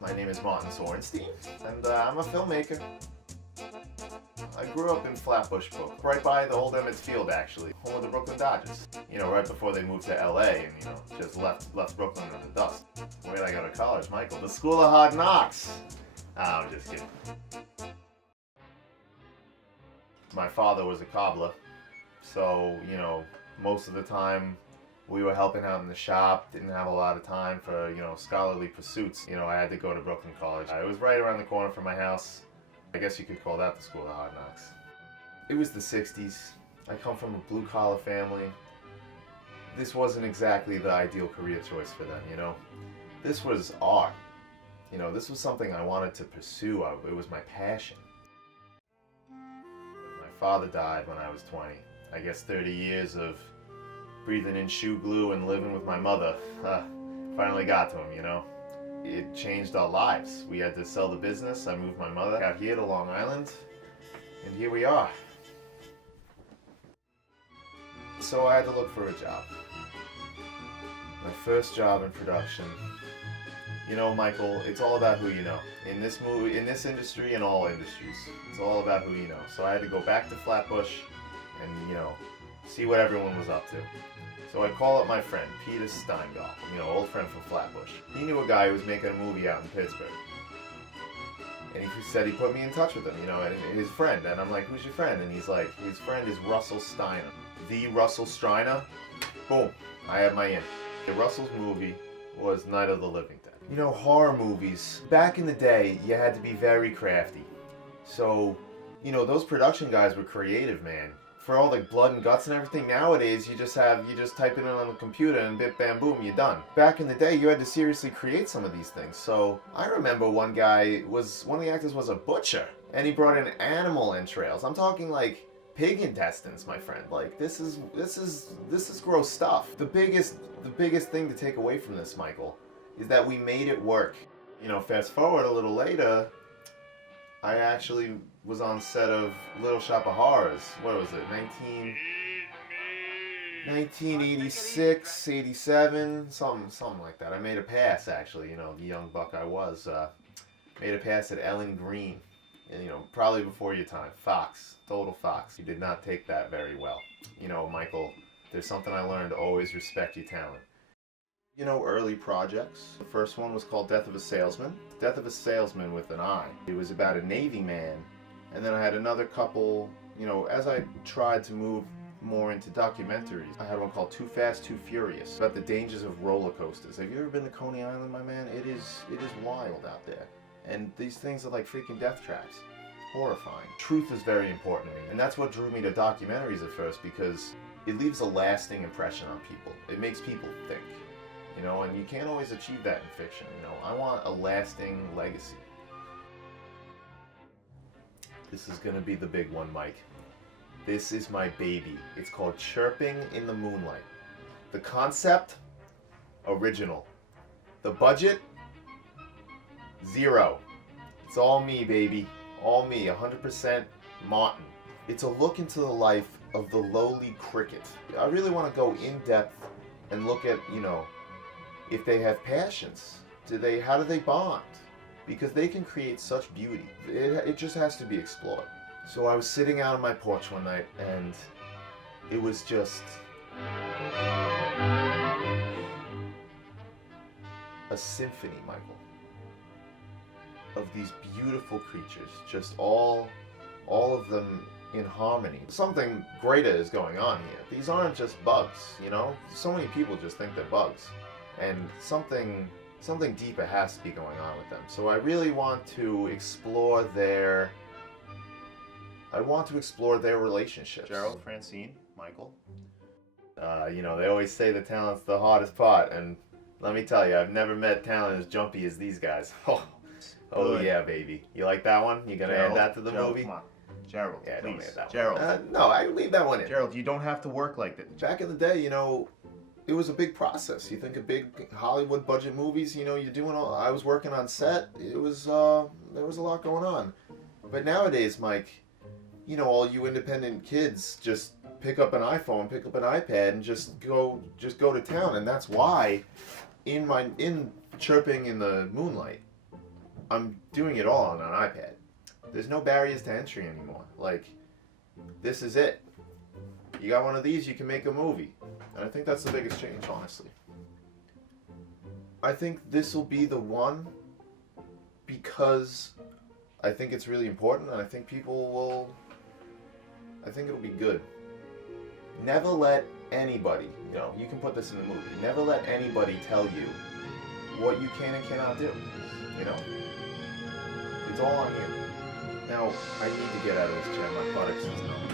My name is Martin Sorenstein, and I'm a filmmaker. I grew up in Flatbush, Brooklyn, right by the old Emmett Field, actually, home of the Brooklyn Dodgers. You know, right before they moved to LA and, you know, just left Brooklyn in the dust. Where did I go to college, Michael? The School of Hard Knocks. I'm just kidding. My father was a cobbler, so, you know, most of the time we were helping out in the shop, didn't have a lot of time for, you know, scholarly pursuits. You know, I had to go to Brooklyn College. It was right around the corner from my house. I guess you could call that the School of Hard Knocks. It was the 60s. I come from a blue-collar family. This wasn't exactly the ideal career choice for them, you know. This was art. You know, this was something I wanted to pursue. It was my passion. My father died when I was 20. I guess 30 years of breathing in shoe glue and living with my mother finally got to him, you know. It changed our lives. We had to sell the business. I moved my mother out here to Long Island, and here we are. So I had to look for a job. My first job in production. You know, Michael, it's all about who you know. In this industry, in all industries, it's all about who you know. So I had to go back to Flatbush and, you know, see what everyone was up to. So I call up my friend, Peter Steingall, you know, old friend from Flatbush. He knew a guy who was making a movie out in Pittsburgh. And he said he put me in touch with him, you know, and his friend. And I'm like, who's your friend? And he's like, his friend is Russell Steiner. The Russell Steiner. Boom, I had my in. Russell's movie was Night of the Living Dead. You know, horror movies, back in the day, you had to be very crafty. So, you know, those production guys were creative, man. For all the blood and guts and everything, nowadays you just type it in on the computer and bit bam boom, you're done. Back in the day, you had to seriously create some of these things. So I remember one of the actors was a butcher, and he brought in animal entrails. I'm talking like pig intestines, my friend. Like this is gross stuff. The biggest thing to take away from this, Michael, is that we made it work. You know, fast forward a little later, I actually was on set of Little Shop of Horrors. What was it? 1986, 87, something like that. I made a pass, actually. You know, the young buck I was, made a pass at Ellen Green. And, you know, probably before your time. Fox, total Fox. You did not take that very well. You know, Michael, there's something I learned: always respect your talent. You know, early projects. The first one was called Death of a Salesman. Death of a Salesman with an I. It was about a Navy man. And then I had another couple, you know, as I tried to move more into documentaries, I had one called Too Fast, Too Furious, about the dangers of roller coasters. Have you ever been to Coney Island, my man? It is wild out there. And these things are like freaking death traps. Horrifying. Truth is very important to me. And that's what drew me to documentaries at first, because it leaves a lasting impression on people. It makes people think. You know, and you can't always achieve that in fiction. You know, I want a lasting legacy. This is gonna be the big one, Mike. This is my baby. It's called Chirping in the Moonlight. The concept, original. The budget, zero. It's all me, baby. All me, 100% Martin. It's a look into the life of the lowly cricket. I really want to go in depth and look at, you know, if they have passions. How do they bond? Because they can create such beauty. It just has to be explored. So I was sitting out on my porch one night, and it was just a symphony, Michael, of these beautiful creatures, just all of them in harmony. Something greater is going on here. These aren't just bugs, you know? So many people just think they're bugs. And something deeper has to be going on with them. So I really want to explore their relationships. Gerald, Francine, Michael. You know, they always say the talent's the hardest part, and let me tell you, I've never met talent as jumpy as these guys. Oh yeah, baby. You like that one? You gonna add that to the movie? Come on. Gerald, yeah, please. Don't add that one. Gerald. No, I leave that one in. Gerald, you don't have to work like that. Back in the day, you know, it was a big process. You think of big Hollywood budget movies, you know, I was working on set. There was a lot going on. But nowadays, Mike, you know, all you independent kids just pick up an iPhone, pick up an iPad, and just go to town. And that's why in chirping in the moonlight. I'm doing it all on an iPad. There's no barriers to entry anymore. Like, this is it. You got one of these, you can make a movie. And I think that's the biggest change, honestly. I think this will be the one because I think it's really important, and I think people will... I think it'll be good. Never let anybody, you can put this in the movie, never let anybody tell you what you can and cannot do, It's all on you. Now, I need to get out of this chair, my buttocks is numb.